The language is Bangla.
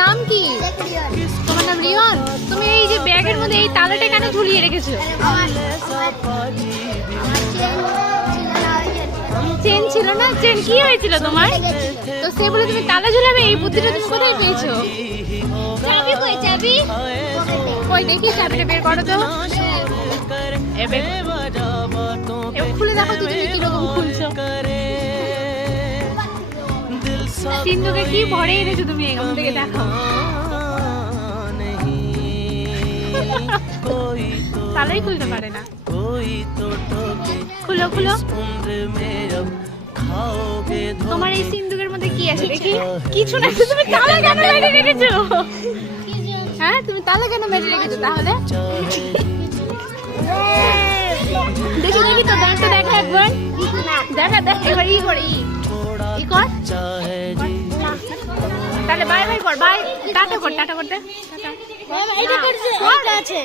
নাম কি? তোমার নাম রিয়ন। তুমি এই যে ব্যাগের মধ্যে এই তালাটা কেন ঝুলিয়ে রেখেছো? চেন ছিল না? চেন কি হয়েছিল তোমার? তো সে বলে তুমি তালা ঝুলাবে, এই বুদ্ধিটা তুমি কোথায় পেয়েছো? চাবি কই? চাবি কই দেখি, চাবিটা বের করো তো। এবার খুলে দেখো তো তুমি কিরকম খুলছো। সিন্ধুকে কি ভরে এনেছো তুমি, এখান থেকে দেখো। তালাই খুলতে পারে না। খুলো খুলো। তোমার এই সিন্ধুকের মধ্যে কি আছে দেখি? কিছু না। তুমি তালা কেন মেরে রেখেছো? হ্যাঁ, তুমি তালা কেন মেরে রেখেছো তাহলে? দেখি দেখি তো, দেখ তো, দেখা একবার। দেখা দেখ এবার। ই করে, ই কর। তাহলে বাই বাই কর, বাই। টাটা কর, টাটা করতে। এটা করছে, এটা আছে।